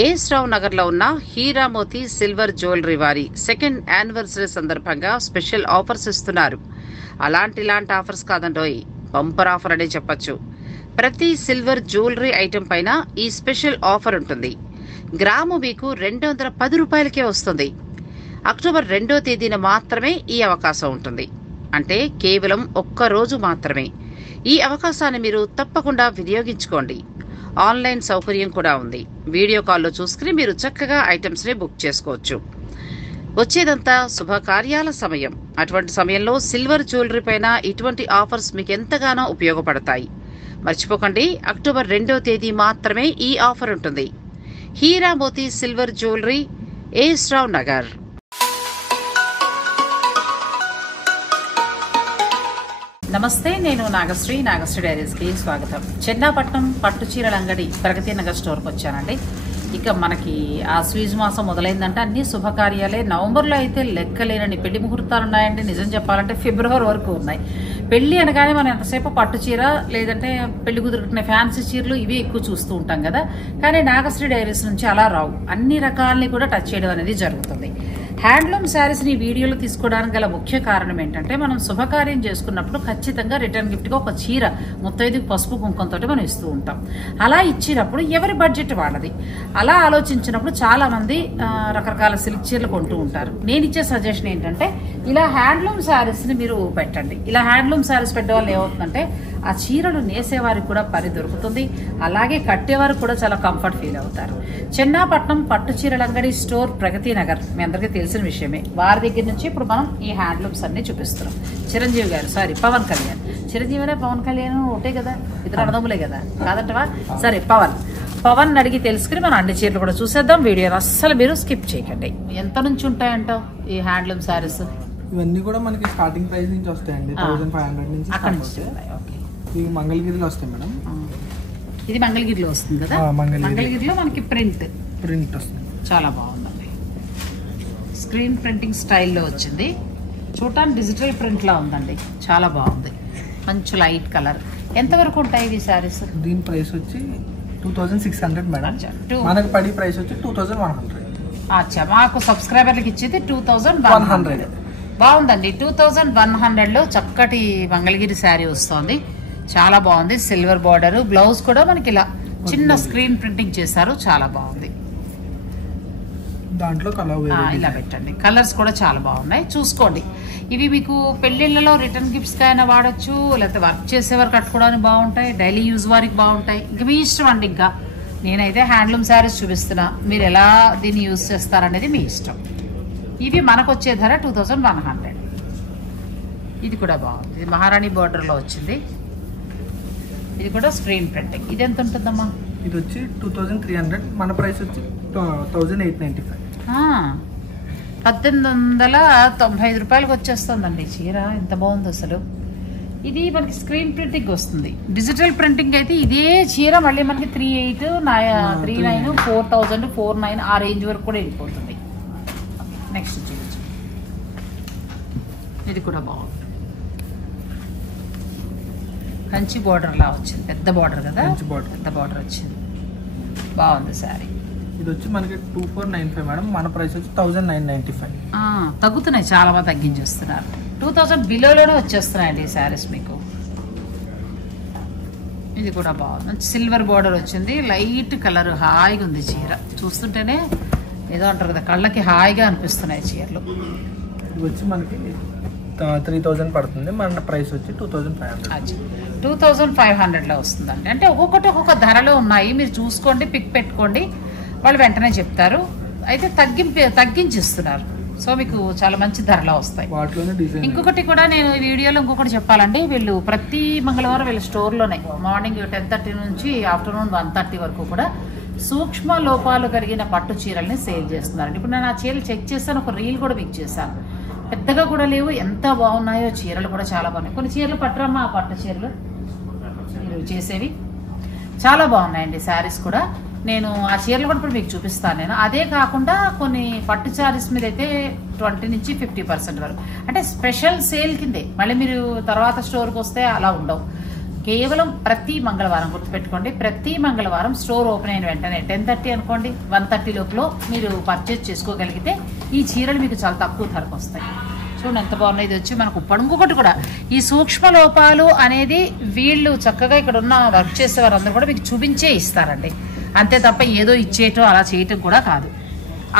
As రావు నగర్ లో ఉన్న Heeramoti silver jewellery వారి సెకండ్ యానివర్సరీ సందర్భంగా స్పెషల్ ఆఫర్స్ ఇస్తున్నారు. ఇలాంటి ఆఫర్స్ కాదండోయ్, బంపర్ ఆఫర్ అనే చెప్పొచ్చు. ప్రతి సిల్వర్ జ్యువెలరీ ఐటెం పైన ఈ స్పెషల్ ఆఫర్ ఉంటుంది. గ్రాము మీకు 210 రూపాయలకే వస్తుంది. అక్టోబర్ 2వ తేదీన మాత్రమే ఈ అవకాశం ఉంటుంది. అంటే కేవలం ఒక్క రోజు మాత్రమే. ఈ అవకాశాన్ని మీరు తప్పకుండా వినియోగించుకోండి. ఆన్లైన్ సౌకర్యం కూడా ఉంది. వీడియో కాల్లో చూసుకుని మీరు చక్కగా ఐటమ్స్ ని బుక్ చేసుకోవచ్చు. వచ్చేదంతా శుభకార్యాల సమయం. అటువంటి సమయంలో సిల్వర్ జ్యువెలరీ పైన ఇటువంటి ఆఫర్స్ మీకు ఎంతగానో ఉపయోగపడతాయి. మర్చిపోకండి, అక్టోబర్ 2వ తేదీ మాత్రమే ఈ ఆఫర్ ఉంటుంది. హీరామోతి సిల్వర్ జ్యువెలరీ, ఏఎస్ రావు నగర్. నమస్తే, నేను నాగశ్రీ డైరీస్కి స్వాగతం. చెన్నాపట్నం పట్టు చీరల అంగడి ప్రగతి నగర్ స్టోర్కి వచ్చానండి. ఇక మనకి ఆ స్వీజ్ మాసం మొదలైందంటే అన్ని శుభకార్యాలే. నవంబర్లో అయితే లెక్కలేనని పెళ్లి ముహూర్తాలు ఉన్నాయండి. నిజం చెప్పాలంటే ఫిబ్రవరి వరకు ఉన్నాయి. పెళ్లి అనగానే మనం ఎంతసేపు పట్టు చీర లేదంటే పెళ్లి కుదురుకునే ఫ్యాన్సీ చీరలు ఇవి ఎక్కువ చూస్తూ ఉంటాం కదా. కానీ నాగశ్రీ డైరీస్ నుంచి అలా రావు. అన్ని రకాలని కూడా టచ్ చేయడం అనేది జరుగుతుంది. హ్యాండ్లూమ్ శారీస్ని వీడియోలో తీసుకోవడానికి గల ముఖ్య కారణం ఏంటంటే, మనం శుభకార్యం చేసుకున్నప్పుడు ఖచ్చితంగా రిటర్న్ గిఫ్ట్గా ఒక చీర ముత్తైదుకు పసుపు కుంకంతో మనం ఇస్తూ ఉంటాం. అలా ఇచ్చినప్పుడు ఎవరి బడ్జెట్ వాళ్ళది. అలా ఆలోచించినప్పుడు చాలా మంది రకరకాల సిల్క్ చీరలు కొంటూ ఉంటారు. నేను ఇచ్చే సజెషన్ ఏంటంటే, ఇలా హ్యాండ్లూమ్ శారీస్ని మీరు పెట్టండి. ఇలా హ్యాండ్లూమ్ శారీస్ పెట్టే వాళ్ళు ఏమవుతుందంటే, ఆ చీరలు నేసేవారికి కూడా పని దొరుకుతుంది. అలాగే కట్టేవారు కూడా చాలా కంఫర్ట్ ఫీల్ అవుతారు. చెన్నాపట్నం పట్టు చీరల అంగడి స్టోర్, ప్రగతి నగర్, మీ అందరికీ తెలిసిన విషయమే. వారి దగ్గర నుంచి ఇప్పుడు మనం ఈ హ్యాండ్లూమ్స్ అన్ని చూపిస్తున్నాం. చిరంజీవి గారు, పవన్ కళ్యాణ్. చిరంజీవినే పవన్ కళ్యాణ్ ఒకటే కదా, ఇద్దరు అన్నదమ్ములే కదా, కాదంటవా? సరే, పవన్ అడిగి తెలుసుకుని మనం అన్ని చీరలు కూడా చూసేద్దాం. వీడియోని అస్సలు మీరు స్కిప్ చేయకండి. ఎంత నుంచి ఉంటాయంటావు ఈ హ్యాండ్లూమ్ శారీస్? ఇవన్నీ కూడా మనకి స్టార్టింగ్ ప్రైస్ నుంచి వస్తాయండి. 1500 నుంచి అక్కడ నుంచి. ఓకే, ఇవి మంగళగిరిలో వస్తాయి మేడం. ఇది మంగళగిరిలో వస్తుంది కదా. మంగళగిరిలో మనకి ప్రింట్ వస్తుంది. చాలా బాగుందండి. స్క్రీన్ ప్రింటింగ్ స్టైల్లో వచ్చింది. చూడటానికి డిజిటల్ ప్రింట్ లా ఉందండి. చాలా బాగుంది. మంచి లైట్ కలర్. ఎంతవరకు ఉంటాయి ఈ శారీస్? దీని ప్రైస్ వచ్చి 2600 మేడం. మనకి పడి ప్రైస్ వచ్చి 2100. అచ్చా, మాకు సబ్స్క్రైబర్లకు ఇచ్చేది 2100. బాగుందండి. 2100 లో చక్కటి మంగళగిరి శారీ వస్తుంది. చాలా బాగుంది. సిల్వర్ బార్డర్, బ్లౌజ్ కూడా మనకి ఇలా చిన్న స్క్రీన్ ప్రింటింగ్ చేశారు. చాలా బాగుంది. దాంట్లో ఇలా పెట్టండి. కలర్స్ కూడా చాలా బాగున్నాయి. చూసుకోండి. ఇవి మీకు పెళ్లిళ్లలో రిటర్న్ గిఫ్ట్స్ అయినా వాడచ్చు, లేకపోతే వర్క్ చేసేవారు కట్టుకోవడానికి బాగుంటాయి, డైలీ యూజ్ వారికి బాగుంటాయి. ఇంకా మీ ఇష్టం అండి. ఇంకా నేనైతే హ్యాండ్లూమ్ శారీస్ చూపిస్తున్నా. మీరు ఎలా దీన్ని యూజ్ చేస్తారనేది మీ ఇష్టం. ఇవి మనకు వచ్చే ధర 2100. ఇది కూడా బాగుంది. ఇది మహారాణి బార్డర్లో వచ్చింది. ఇది కూడా స్క్రీన్ ప్రింటింగ్. ఇది ఎంత ఉంటుందమ్మా? ఇది వచ్చి 2300. మన ప్రైస్ వచ్చి 1895. 1895 రూపాయలకు వచ్చేస్తుందండి చీర. ఎంత బాగుంది అసలు. ఇది మనకి స్క్రీన్ ప్రింటింగ్ వస్తుంది. డిజిటల్ ప్రింటింగ్ అయితే ఇదే చీర మళ్ళీ మనకి 3800, 3900, 4000, 4900 ఆ రేంజ్ వరకు కూడా వెళ్ళిపోతుంది. నెక్స్ట్ చూడొచ్చు. ఇది కూడా బాగుంది. కంచి బార్డర్ లా వచ్చింది. పెద్ద బార్డర్ కదా, పెద్ద బార్డర్ వచ్చింది. బాగుంది శారీ. ఇది వచ్చి మనకి 2495 మేడం. మన ప్రైస్ వచ్చి 1995. తగ్గుతున్నాయి, చాలా మంది తగ్గించేస్తున్నారు. 2000 బిలోలోనే వచ్చేస్తున్నాయండి ఈ శారీస్ మీకు. ఇది కూడా బాగుంది. సిల్వర్ బార్డర్ వచ్చింది. లైట్ కలర్, హాయిగా ఉంది చీర. చూస్తుంటేనే ఏదో అంటారు కదా, కళ్ళకి హాయిగా అనిపిస్తున్నాయి చీరలు. ఇది వచ్చి మనకి 3000 పడుతుంది. మన ప్రైస్ వచ్చి 2500. 2500లో వస్తుందండి. అంటే ఒక్కొక్కటి ఒక్కొక్క ధరలో ఉన్నాయి. మీరు చూసుకోండి, పిక్ పెట్టుకోండి, వాళ్ళు వెంటనే చెప్తారు. అయితే తగ్గించిస్తున్నారు. సో మీకు చాలా మంచి ధరలో వస్తాయి. ఇంకొకటి కూడా నేను ఈ వీడియోలో ఇంకొకటి చెప్పాలండి. వీళ్ళు ప్రతి మంగళవారం వీళ్ళ స్టోర్లోనే మార్నింగ్ 10:30 నుంచి ఆఫ్టర్నూన్ 1:30 వరకు కూడా సూక్ష్మ లోపాలు కలిగిన పట్టు చీరల్ని సేల్ చేస్తున్నారండి. ఇప్పుడు నేను ఆ చీరలు చెక్ చేశాను, ఒక రీల్ కూడా మీకు చేశాను. పెద్దగా కూడా లేవు, ఎంత బాగున్నాయో చీరలు కూడా చాలా బాగున్నాయి. కొన్ని చీరలు పట్టరమ్మా, ఆ పట్టు చీరలు మీరు చేసేవి చాలా బాగున్నాయండి. శారీస్ కూడా నేను ఆ చీరలు కూడా ఇప్పుడు మీకు చూపిస్తాను. నేను అదే కాకుండా కొన్ని పట్టు శారీస్ మీద అయితే 20 నుంచి 50% వరకు, అంటే స్పెషల్ సేల్ కిందే. మళ్ళీ మీరు తర్వాత స్టోర్కి వస్తే అలా ఉండవు. కేవలం ప్రతి మంగళవారం గుర్తుపెట్టుకోండి, ప్రతి మంగళవారం స్టోర్ ఓపెన్ అయిన వెంటనే 10:30 అనుకోండి 1:30 లోపల మీరు పర్చేజ్ చేసుకోగలిగితే ఈ చీరలు మీకు చాలా తక్కువ ధరకు వస్తాయి. చూడండి ఎంత బాగున్నాయి. ఇది వచ్చి మనకు ఇంకొకటి కూడా ఈ సూక్ష్మ లోపాలు అనేది వీళ్ళు చక్కగా ఇక్కడ ఉన్న వర్క్ చేసే వారందరూ కూడా మీకు చూపించే ఇస్తారండి, అంతే తప్ప ఏదో ఇచ్చేయటం అలా చేయటం కూడా కాదు.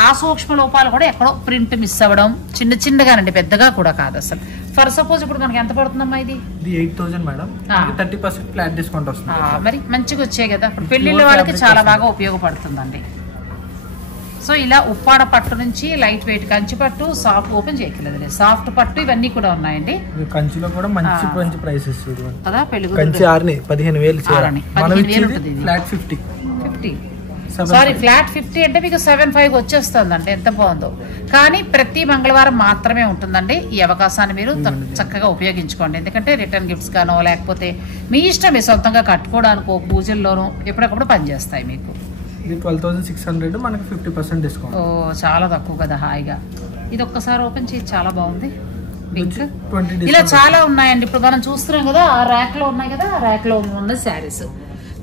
ఆ సూక్ష్మ లోపాలు కూడా ఎక్కడో ప్రింట్ మిస్ అవ్వడం చిన్నగానండి, పెద్దగా కూడా కాదు అసలు. ఫర్ సపోజ్ ఇప్పుడు మనకి ఎంత పడుతుందమ్మా ఇది 8,000 మేడం, 30% ఫ్లాట్ డిస్కౌంట్ వస్తుంది. మరి మంచిగా వచ్చాయి కదా, ఇప్పుడు పెళ్లిళ్ళ వాళ్ళకి చాలా బాగా ఉపయోగపడుతుందండి. సో ఇలా ఉప్పాడ పట్టు నుంచి లైట్ వెయిట్ కంచి పట్టు, సాఫ్ట్ ఓపెన్ చేయట్లేదు సాఫ్ట్ పట్టు ఇవన్నీ కూడా ఉన్నాయండి. కంచిలో కూడా మంచి ప్రైసెస్ కదా, పెళ్లి కంచి 15,000 ఫ్లాట్ 50 సారీ ఫ్లాట్ 50 అంటే మీకు 7.5 వచ్చేస్తుందండి, ఎంత బాగుందో. కానీ ప్రతి మంగళవారం మాత్రమే ఉంటుందండి. ఈ అవకాశాన్ని మీరు చక్కగా ఉపయోగించుకోండి, ఎందుకంటే రిటర్న్ గిఫ్ట్స్ గానో లేకపోతే మీ ఇష్టం మీ సొంతంగా కట్టుకోవడానికో పూజల్లోనూ ఎప్పటికప్పుడు పనిచేస్తాయి మీకు. 12,600 మనకి 50% డిస్కౌంట్. ఓ చాలా తక్కువ కదా, హాయిగా. ఇది ఒక్కసారి ఓపెన్ చేసి చాలా బాగుంది. ఇలా చాలా ఉన్నాయండి. ఇప్పుడు మనం చూస్తున్నాం కదా, ఆ ర్యాక్ లో ఉన్నాయి కదా, ఆ ర్యాక్ లో ఉన్న శారీస్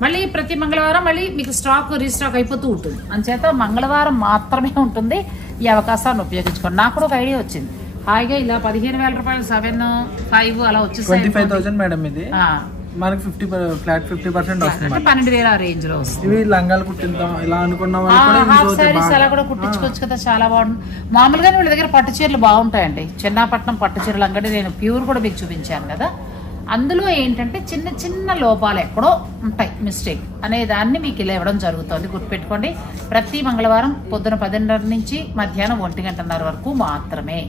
మళ్ళీ ప్రతి మంగళవారం మళ్ళీ మీకు స్టాక్ రీస్టాక్ అయిపోతూ ఉంటుంది. అంచేత మంగళవారం మాత్రమే ఉంటుంది. ఈ అవకాశాన్ని ఉపయోగించుకోండి. నాకు కూడా ఒక ఐడియా వచ్చింది, హాయిగా ఇలా 15,000 రూపాయలు 7.5 అలా వచ్చేసి 25,000 మేడం. ఇది మనకి ఫ్లాట్ 50% వస్తుంది, 12,000 ఆ రేంజ్ లో వస్తుంది. ఇవి లంగాలు కుట్టిద్దాం ఇలా అనుకున్న హాఫ్ సారీస్ అలా కూడా కుట్టించుకోవచ్చు కదా, చాలా బాగుంది. మామూలుగానే వీళ్ళ దగ్గర పట్టు చీరలు బాగుంటాయండి. చెన్నాపట్నం పట్టు చీరలు అంగడి నేను ప్యూర్ కూడా మీకు చూపించాను కదా. అందులో ఏంటంటే చిన్న లోపాలు ఎక్కడో ఉంటాయి, మిస్టేక్ అనే దాన్ని మీకు ఇలా ఇవ్వడం జరుగుతుంది. గుర్తుపెట్టుకోండి, ప్రతి మంగళవారం పొద్దున 10:30 నుంచి మధ్యాహ్నం 1:30 వరకు మాత్రమే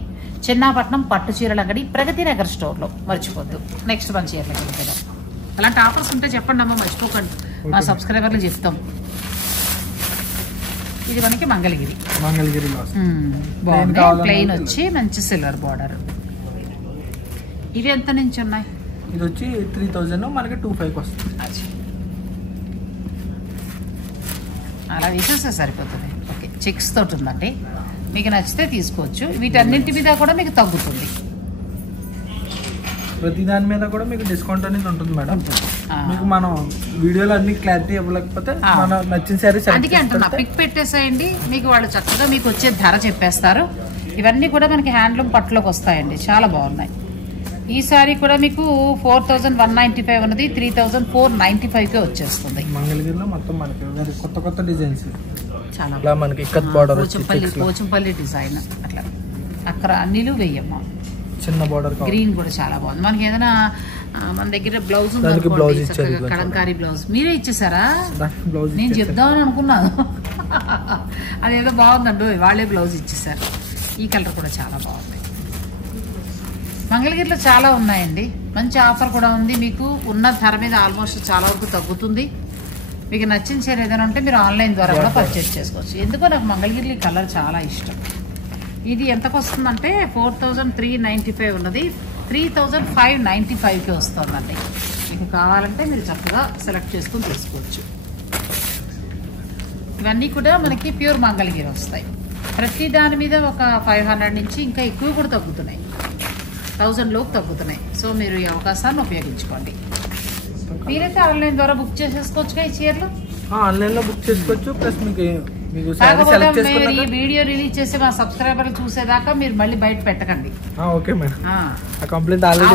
చెన్నాపట్నం పట్టు చీరల అంగడి ప్రగతి నగర్ స్టోర్లో. మర్చిపోద్దు. నెక్స్ట్ మన చీరలకి వెళ్తాం. అలాంటి ఆఫర్స్ ఉంటే చెప్పండి అమ్మ, మర్చిపోకండి, మా సబ్స్క్రైబర్లు చెప్తాం. ఇది మనకి మంగళగిరి బాగుంది, ప్లెయిన్ వచ్చి మంచి సిల్వర్ బార్డర్. ఇవి ఎంత నుంచి ఉన్నాయి? ఇది వచ్చి 3,000 మనకి 2,500 వస్తుంది. అలా వేసేస్తే సరిపోతుంది. ఓకే, చెక్స్ తోటి ఉందండి, మీకు నచ్చితే తీసుకోవచ్చు. వీటన్నింటి మీద కూడా మీకు తగ్గుతుంది, ప్రతి దాని మీద కూడా మీకు డిస్కౌంట్ అనేది ఉంటుంది మేడం. మీకు మనం వీడియోలో అన్ని క్లారిటీ ఇవ్వలేకపోతే మన నచ్చిన సారీ అందుకే అంటున్నా, పిక్ పెట్టేసేయండి, మీకు వాళ్ళు చక్కగా మీకు వచ్చే ధర చెప్పేస్తారు. ఇవన్నీ కూడా మనకి హ్యాండ్లూమ్ పట్టులోకి వస్తాయండి, చాలా బాగున్నాయి. ఈ సారీ కూడా మీకు 4,195 ఉన్నది 3,495 వచ్చేస్తుంది. మంగళగిరిలో మొత్తం మనకి కొత్త డిజైన్స్ చాలా మనకి ఇక్కత్ బార్డర్, పోచంపల్లి డిజైన్ అట్లా అక్కడ అన్నిలు వేయమ్మా. చిన్న బార్డర్ గ్రీన్ కూడా చాలా బాగుంది. మనకి ఏదైనా మన దగ్గర బ్లౌజ్ ఉంది, కలంకారీ బ్లౌజ్ మీరే ఇచ్చేసారా? నేను చెప్దామని అనుకున్నాను, అదేదో బాగుందండి, వాళ్ళే బ్లౌజ్ ఇచ్చేసారు. ఈ కలర్ కూడా చాలా బాగుంది. మంగళగిరిలో చాలా ఉన్నాయండి, మంచి ఆఫర్ కూడా ఉంది. మీకు ఉన్న ధర మీద ఆల్మోస్ట్ చాలా వరకు తగ్గుతుంది. మీకు నచ్చిన చీర ఏదైనా ఉంటే మీరు ఆన్లైన్ ద్వారా కూడా పర్చేస్ చేసుకోవచ్చు. ఎందుకో నాకు మంగళగిరి కలర్ చాలా ఇష్టం. ఇది ఎంతకు వస్తుందంటే 4,395 ఉన్నది 3,595 వస్తుందండి. మీకు కావాలంటే మీరు చక్కగా సెలెక్ట్ చేసుకుని తీసుకోవచ్చు. ఇవన్నీ కూడా మనకి ప్యూర్ మంగళగిరి వస్తాయి. ప్రతి దాని మీద ఒక 500 నుంచి ఇంకా ఎక్కువ కూడా తగ్గుతున్నాయి, 1000 లోపు తగ్గుతున్నాయి. సో మీరు ఈ అవకాశాన్ని ఉపయోగించుకోండి. మీరైతే ఆన్లైన్ ద్వారా బుక్ చేసేసుకోవచ్చుగా ఈ చీరలు, ఆన్లైన్ లో బుక్ చేసుకోవచ్చు. ప్లస్ కాకపోతే మీరు ఈ వీడియో రిలీజ్ చేసి మా సబ్స్క్రైబర్లు చూసేదాకా మీరు మళ్ళీ బయట పెట్టకండి. ఓకే మేడం,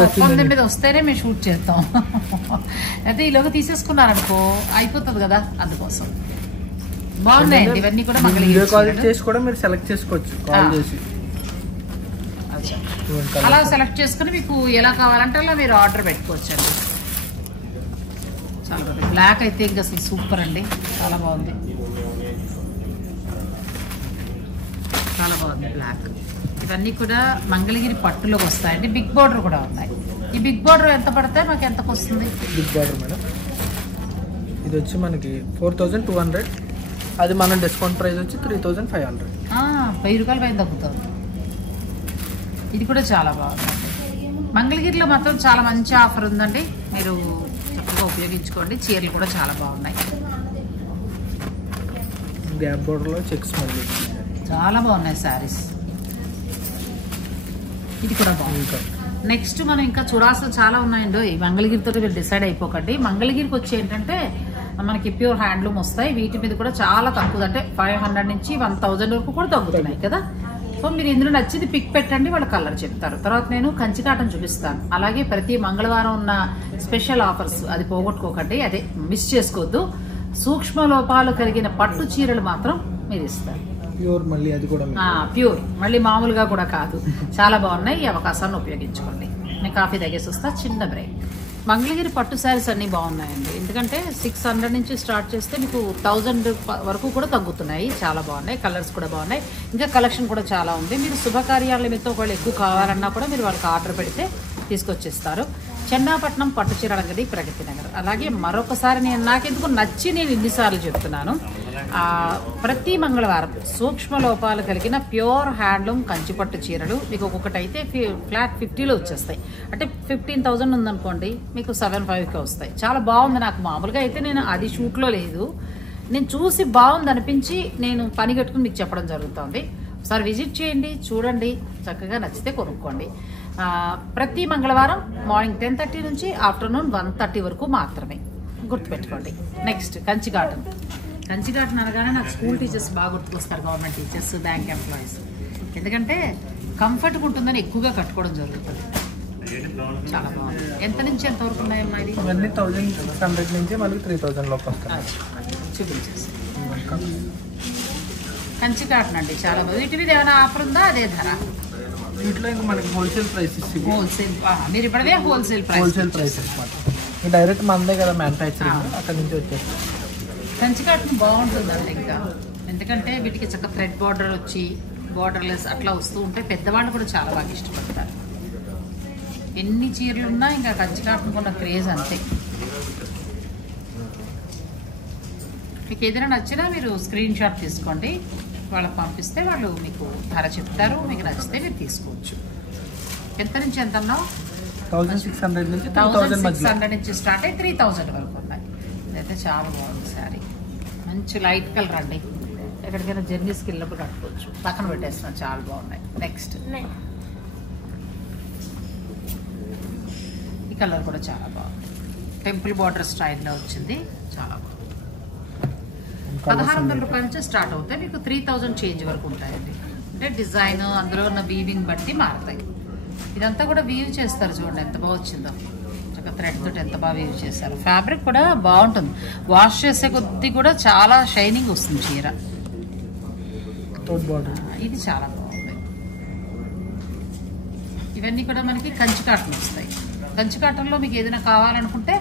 ఒప్పందం మీద వస్తేనే మేము షూట్ చేస్తాం. అయితే ఈలోగా తీసేసుకున్నారనుకో అయిపోతుంది కదా, అందుకోసం. బాగున్నాయండి ఇవన్నీ కూడా. మీరు సెలెక్ట్ చేసుకోవచ్చు కాల్ చేసి, అలా సెలెక్ట్ చేసుకుని మీకు ఎలా కావాలంటే అలా మీరు ఆర్డర్ పెట్టుకోవచ్చు అండి. చాలా బాగుంది. బ్లాక్ అయితే ఇంకా అసలు సూపర్ అండి, చాలా బాగుంది, చాలా బాగుంది బ్లాక్. ఇవన్నీ కూడా మంగళగిరి పట్టులోకి వస్తాయండి. బిగ్ బార్డర్ కూడా ఉన్నాయి. ఈ బిగ్ బార్డర్ ఎంత పడితే మాకు ఎంతకు వస్తుంది? బిగ్ బార్డర్ మేడం ఇది వచ్చి మనకి 4,200, అది మన డిస్కౌంట్ ప్రైస్ వచ్చి 3,500. 1000 రూపాయల పైన తగ్గుతుంది. ఇది కూడా చాలా బాగుంది. మంగళగిరిలో మాత్రం చాలా మంచి ఆఫర్ ఉందండి, మీరు చక్కగా ఉపయోగించుకోండి. చీరలు కూడా చాలా బాగున్నాయి. గ్యాప్ బోర్డర్లో చెక్స్ మళ్ళీ చాలా బాగున్నాయి శారీస్. ఇది కూడా బాగుంది. నెక్స్ట్ మనం ఇంకా చూడాల్సిన చాలా ఉన్నాయండి. ఈ మంగళగిరితో మీరు డిసైడ్ అయిపోకండి. మంగళగిరికి వచ్చి ఏంటంటే మనకి ప్యూర్ హ్యాండ్లూమ్ వస్తాయి. వీటి మీద కూడా చాలా తక్కువ, అంటే 500 నుంచి 1000 వరకు కూడా తగ్గుతున్నాయి కదా. సో మీరు ఇందులో నచ్చింది పిక్ పెట్టండి, వాళ్ళు కలర్ చెప్తారు. తర్వాత నేను కంచి కాటన్ చూపిస్తాను. అలాగే ప్రతి మంగళవారం ఉన్న స్పెషల్ ఆఫర్స్ అది పోగొట్టుకోకండి, అదే మిస్ చేసుకోవద్దు. సూక్ష్మ లోపాలు కలిగిన పట్టు చీరలు మాత్రం మీరు ఇస్తారు. ప్యూర్, మళ్ళీ అది కూడా ప్యూర్, మళ్ళీ మామూలుగా కూడా కాదు. చాలా బాగున్నాయి. ఈ అవకాశాన్ని ఉపయోగించుకోండి. నేను కాఫీ తాగేసి వస్తా, చిన్న బ్రేక్. మంగళగిరి పట్టు శారీస్ అన్నీ బాగున్నాయండి. ఎందుకంటే 600 నుంచి స్టార్ట్ చేస్తే మీకు 1000 వరకు కూడా తగ్గుతున్నాయి. చాలా బాగున్నాయి, కలర్స్ కూడా బాగున్నాయి. ఇంకా కలెక్షన్ కూడా చాలా ఉంది. మీరు శుభకార్యాల మీద ఒకవేళ ఎక్కువ కావాలన్నా కూడా మీరు వాళ్ళకి ఆర్డర్ పెడితే తీసుకొచ్చేస్తారు. చెన్నాపట్నం పట్టు చీరల అంగడి, ప్రగతి నగర్. అలాగే మరొకసారి నాకెందుకు నచ్చి నేను ఇన్నిసార్లు చెప్తున్నాను, ప్రతి మంగళవారం సూక్ష్మ లోపాలు కలిగిన ప్యూర్ హ్యాండ్లూమ్ కంచి పట్టు చీరలు మీకు ఒక్కొక్కటి అయితే ఫ్లాట్ 50లో వచ్చేస్తాయి. అంటే 15,000 ఉందనుకోండి, మీకు 7,500కి వస్తాయి. చాలా బాగుంది. నాకు మామూలుగా అయితే నేను అది షూట్లో లేదు, నేను చూసి బాగుంది అనిపించి నేను పని కట్టుకుని మీకు చెప్పడం జరుగుతుంది. ఒకసారి విజిట్ చేయండి, చూడండి, చక్కగా నచ్చితే కొనుక్కోండి. ప్రతి మంగళవారం మార్నింగ్ 10:30 నుంచి ఆఫ్టర్నూన్ 1:30 వరకు మాత్రమే, గుర్తుపెట్టుకోండి. Next Kanchi cotton. Kanchi cotton అనగానే నాకు స్కూల్ టీచర్స్ బాగా గుర్తుకొస్తారు, గవర్నమెంట్ టీచర్స్, బ్యాంక్ ఎంప్లాయీస్. ఎందుకంటే కంఫర్ట్గా ఉంటుందని ఎక్కువగా కట్టుకోవడం జరుగుతుంది. చాలా బాగుంది. ఎంత నుంచి ఎంత వరకు ఉన్నాయమ్మా ఇది? 1,600 నుంచి మళ్ళీ 3,000 లోపు వస్తాయి. చూపించేసి కంచి కాటన్ అండి, చాలా బాగుంది. వీటి మీద ఏమైనా ఆఫర్ ఉందా? అదే ధర? వీటిలో ఇంకా మనకి హోల్సేల్ ప్రైస్ ఇస్తుంది. హోల్సేల్, మీరు ఇప్పటివే హోల్సేల్ ప్రైస్ డైరెక్ట్ మనదే కదా మ్యానుఫ్యాక్చరింగ్, అక్కడ నుంచి వచ్చేసి. కంచి కాటన్ బాగుంటుందండి ఇంకా, ఎందుకంటే వీటికి చక్కగా థ్రెడ్ బార్డర్ వచ్చి బార్డర్లెస్ అట్లా వస్తూ ఉంటే పెద్దవాళ్ళు కూడా చాలా బాగా ఇష్టపడతారు. ఎన్ని చీరలు ఉన్నా ఇంకా కంచి కాటన్ కొన్న క్రేజ్ అంతే. మీకు ఏదైనా నచ్చినా మీరు స్క్రీన్ షాట్ తీసుకోండి, వాళ్ళకి పంపిస్తే వాళ్ళు మీకు ధర చెప్తారు. మీకు నచ్చితే మీరు తీసుకోవచ్చు. ఎంత నుంచి ఎంత అన్నావు? 1,600 నుంచి 1,600 నుంచి స్టార్ట్ అయ్యి 3,000 వరకు ఉన్నాయి. ఇదైతే చాలా బాగుంది శారీ, మంచి లైట్ కలర్ అండి. ఎక్కడికైనా జర్నీస్కి వెళ్ళినప్పుడు కట్టుకోవచ్చు. పక్కన పెట్టేస్తున్నాం, చాలా బాగున్నాయి. నెక్స్ట్ ఈ కలర్ కూడా చాలా బాగుంది, టెంపుల్ బార్డర్ స్టైల్లో వచ్చింది, చాలా బాగుంది. 1,600 రూపాయల నుంచి స్టార్ట్ అవుతాయి, మీకు 3,000 చేంజ్ వరకు ఉంటాయండి. అంటే డిజైన్ అందులో ఉన్న వీవింగ్ బట్టి మారుతాయి. ఇదంతా కూడా వీవ్ చేస్తారు, చూడండి ఎంత బాగా వచ్చిందో. చక్కగా థ్రెడ్ తోటి ఎంత బాగా వీవ్ చేశారు. ఫ్యాబ్రిక్ కూడా బాగుంటుంది, వాష్ చేసే కొద్దీ కూడా చాలా షైనింగ్ వస్తుంది చీర. ఇది చాలా బాగుంది. ఇవన్నీ కూడా మనకి కంచి కాటన్ వస్తాయి. కంచి కాటన్లో మీకు ఏదైనా కావాలనుకుంటే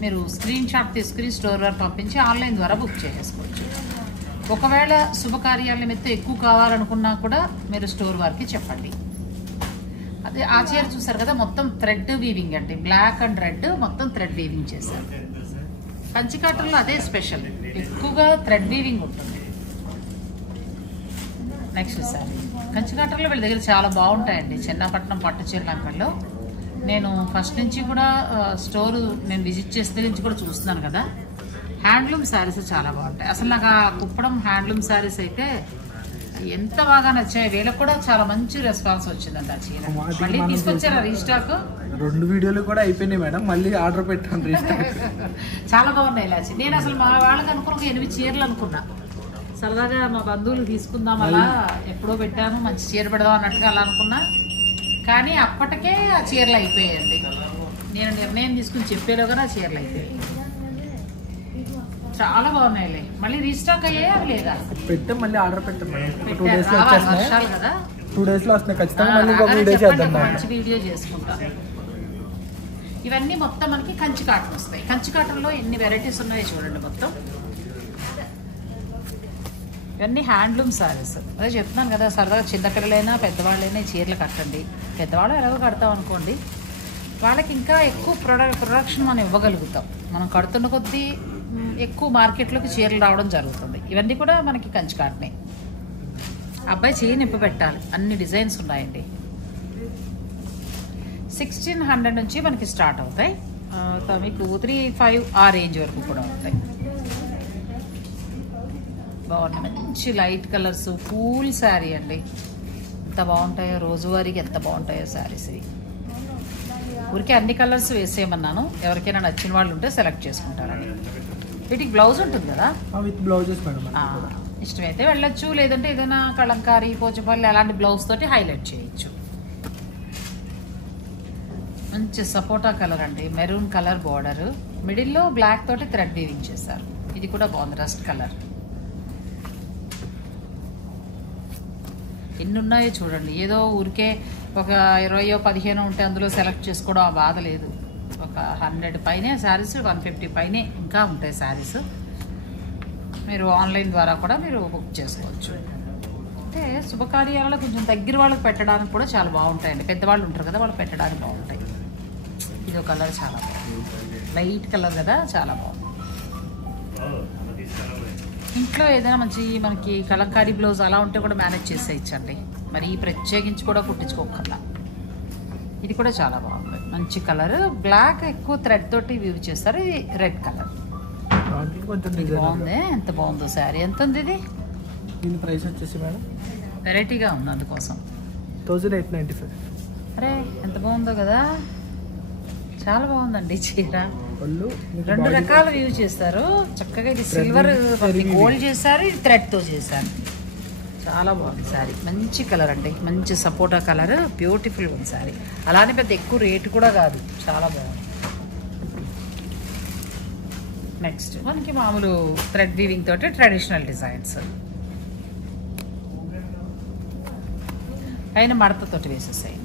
మీరు స్క్రీన్ షాట్ తీసుకుని స్టోర్ వారు పంపించి ఆన్లైన్ ద్వారా బుక్ చేసేసుకోవచ్చు. ఒకవేళ శుభకార్యాల నిమిత్తం ఎక్కువ కావాలనుకున్నా కూడా మీరు స్టోర్ వారికి చెప్పండి. అదే ఆ చీర చూసారు కదా, మొత్తం థ్రెడ్ వీవింగ్ అండి, బ్లాక్ అండ్ రెడ్ మొత్తం థ్రెడ్ వీవింగ్ చేశారు. కంచి కాటన్లో అదే స్పెషల్, ఎక్కువగా థ్రెడ్ వీవింగ్ ఉంటుంది. నెక్స్ట్ సార్ కంచి కాటన్లో వీళ్ళ దగ్గర చాలా బాగుంటాయండి. చెన్నాపట్నం పట్టు చీరల అంగడిలో నేను ఫస్ట్ నుంచి కూడా స్టోర్ నేను విజిట్ చేస్తే నుంచి కూడా చూస్తున్నాను కదా, హ్యాండ్లూమ్ శారీస్ చాలా బాగుంటాయి. అసలు నాకు ఆ కుప్పడం హ్యాండ్లూమ్ శారీస్ అయితే ఎంత బాగా నచ్చాయి. వీళ్ళకి కూడా చాలా మంచి రెస్పాన్స్ వచ్చిందండి. ఆ చీర మళ్ళీ తీసుకొచ్చారా రీస్టాక్? 2 వీడియోలు కూడా అయిపోయినాయి మేడం, మళ్ళీ ఆర్డర్ పెట్టాను రీస్టాక్. చాలా బాగున్నాయి ఇలా. నేను అసలు మా వాళ్ళకి అనుకున్న 8 చీరలు అనుకున్నా, సరదాగా మా బంధువులు తీసుకుందాం అలా, ఎప్పుడో పెట్టాను మంచి చీర పెడదాం అన్నట్టుగా అలా అనుకున్నా. కానీ అప్పటికే ఆ చీరలు అయిపోయాయండి. నేను నిర్ణయం తీసుకుని చెప్పేలోగా ఆ చీరలు అయిపోయాయి. చాలా బాగున్నాయిలే. మళ్ళీ రీస్టాక్ అయ్యాయి అవి లేదా? పెట్టాం, మళ్ళీ ఆర్డర్ పెట్టాం మేడం. 2 days లో వర్షాలు కదా, 2 days లో వస్తున్నాయి. ఖచ్చితంగా మళ్ళీ ఇంకొక వీడియో చేద్దాం, మంచి వీడియో చేసుకుంటాం. ఇవన్నీ మొత్తం మనకి కంచి కాటన్ వస్తాయి. కంచి కాటన్లో ఎన్ని వెరైటీస్ ఉన్నాయో చూడండి. మొత్తం ఇవన్నీ హ్యాండ్లూమ్ శారీస్. అదే చెప్తున్నాను కదా, సరదాగా చిన్నపిల్లలైనా పెద్దవాళ్ళైనా చీరలు కట్టండి. పెద్దవాళ్ళు ఎలాగో కడతాం అనుకోండి, వాళ్ళకి ఇంకా ఎక్కువ ప్రొడక్షన్ మనం ఇవ్వగలుగుతాం. మనం కడుతున్న కొద్దీ ఎక్కువ మార్కెట్లోకి చీరలు రావడం జరుగుతుంది. ఇవన్నీ కూడా మనకి కంచి కాటనే. అబ్బాయి చీర నింపి పెట్టాలి, అన్ని డిజైన్స్ ఉన్నాయండి. 1,600 నుంచి మనకి స్టార్ట్ అవుతాయి, మీకు 3,500 ఆ రేంజ్ వరకు కూడా ఉంటాయి. బాగున్నాయి, మంచి లైట్ కలర్స్, కూల్ శారీ అండి. ఎంత బాగుంటాయో, రోజువారీకి ఎంత బాగుంటాయో శారీస్ ఇవి. ఊరికే అన్ని కలర్స్ వేసేయమన్నాను, ఎవరికైనా నచ్చిన వాళ్ళు ఉంటే సెలెక్ట్ చేసుకుంటారని. వీటికి బ్లౌజ్ ఉంటుంది కదా? With blouses madam. ఇష్టమైతే వెళ్ళొచ్చు, లేదంటే ఏదైనా కలంకారీ, పోచపల్లి అలాంటి బ్లౌజ్ తోటి హైలైట్ చేయొచ్చు. మంచి సపోటా కలర్ అండి, మెరూన్ కలర్ బార్డర్, మిడిల్లో బ్లాక్ తోటి థ్రెడ్ వీవింగ్ చేశారు. ఇది కూడా బాగుంది, రస్ట్ కలర్. ఎన్ని ఉన్నాయో చూడండి, ఏదో ఊరికే ఒక 20-15 ఉంటే అందులో సెలెక్ట్ చేసుకోవడం ఆ బాధ లేదు. ఒక 100 పైనే శారీస్, 150 పైనే ఇంకా ఉంటాయి శారీస్. మీరు ఆన్లైన్ ద్వారా కూడా మీరు బుక్ చేసుకోవచ్చు. అంటే శుభకార్యాలలో కొంచెం దగ్గర వాళ్ళకి పెట్టడానికి కూడా చాలా బాగుంటాయండి. పెద్దవాళ్ళు ఉంటారు కదా, వాళ్ళు పెట్టడానికి బాగుంటాయి. ఇది ఒక కలర్ చాలా బాగుంది, లైట్ కలర్ కదా, చాలా బాగుంది. ఇంట్లో ఏదైనా మంచి మనకి కలంకారీ బ్లౌజ్ అలా ఉంటే కూడా మేనేజ్ చేసేయచ్చండి, మరి ప్రత్యేకించి కూడా కుట్టించుకోకల్లా. ఇది కూడా చాలా బాగుంది, మంచి కలర్, బ్లాక్ ఎక్కువ థ్రెడ్ తోటి వీవ్ చేస్తారు. ఇది రెడ్ కలర్ బాగుంది. ఎంత బాగుందో శారీ. ఎంత ఉంది ఇది? దీని ప్రైస్ వచ్చేసి మేడం వెరైటీగా ఉంది, అందుకోసం 1895. అరే ఎంత బాగుందో కదా, చాలా బాగుందండి చీర. 2 రకాలు యూజ్ చేస్తారు చక్కగా. ఇది సిల్వర్ గోల్డ్ చేశారు, ఇది థ్రెడ్ తో చేశారు. చాలా బాగుంది శారీ, మంచి కలర్ అండి, మంచి సపోటా కలర్, బ్యూటిఫుల్ ఉంది శారీ. అలానే పెద్ద ఎక్కువ రేటు కూడా కాదు, చాలా బాగుంది. నెక్స్ట్ మనకి మామూలు థ్రెడ్ వీవింగ్ తోటి ట్రెడిషనల్ డిజైన్స్, పైన మడతతోటి వేసేసాయి.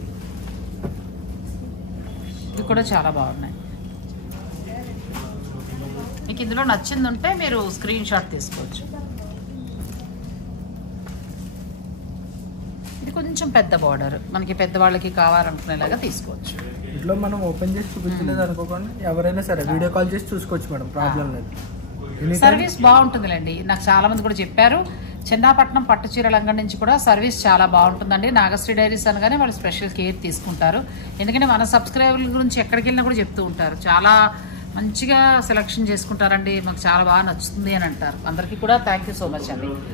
ఇది కూడా చాలా బాగున్నాయి. మీకు ఇందులో నచ్చింది ఉంటే మీరు స్క్రీన్ షాట్ తీసుకోవచ్చు. ఇది కొంచెం పెద్ద బార్డర్, మనకి పెద్దవాళ్ళకి కావాలనుకునేలాగా తీసుకోవచ్చు. ఇట్లా మనం ఓపెన్ చేసి చూపించలేదు అనుకోకుండా ఎవరైనా సరే వీడియో కాల్ చేసి చూసుకోవచ్చు మేడం, ప్రాబ్లం లేదు. సర్వీస్ బాగుంటుందిలేండి, నాకు చాలా మంది కూడా చెప్పారు. చెన్నాపట్నం పట్టు చీరల అంగడి నుంచి కూడా సర్వీస్ చాలా బాగుంటుందండి. నాగశ్రీ డైరీస్ అనగానే వాళ్ళు స్పెషల్ కేర్ తీసుకుంటారు. ఎందుకంటే మన సబ్స్క్రైబర్ల గురించి ఎక్కడికి వెళ్ళినా కూడా చెప్తూ ఉంటారు, చాలా మంచిగా సెలెక్షన్ చేసుకుంటారండి, మాకు చాలా బాగా నచ్చుతుంది అని అంటారు. అందరికీ కూడా థ్యాంక్ యూ సో మచ్ అండి.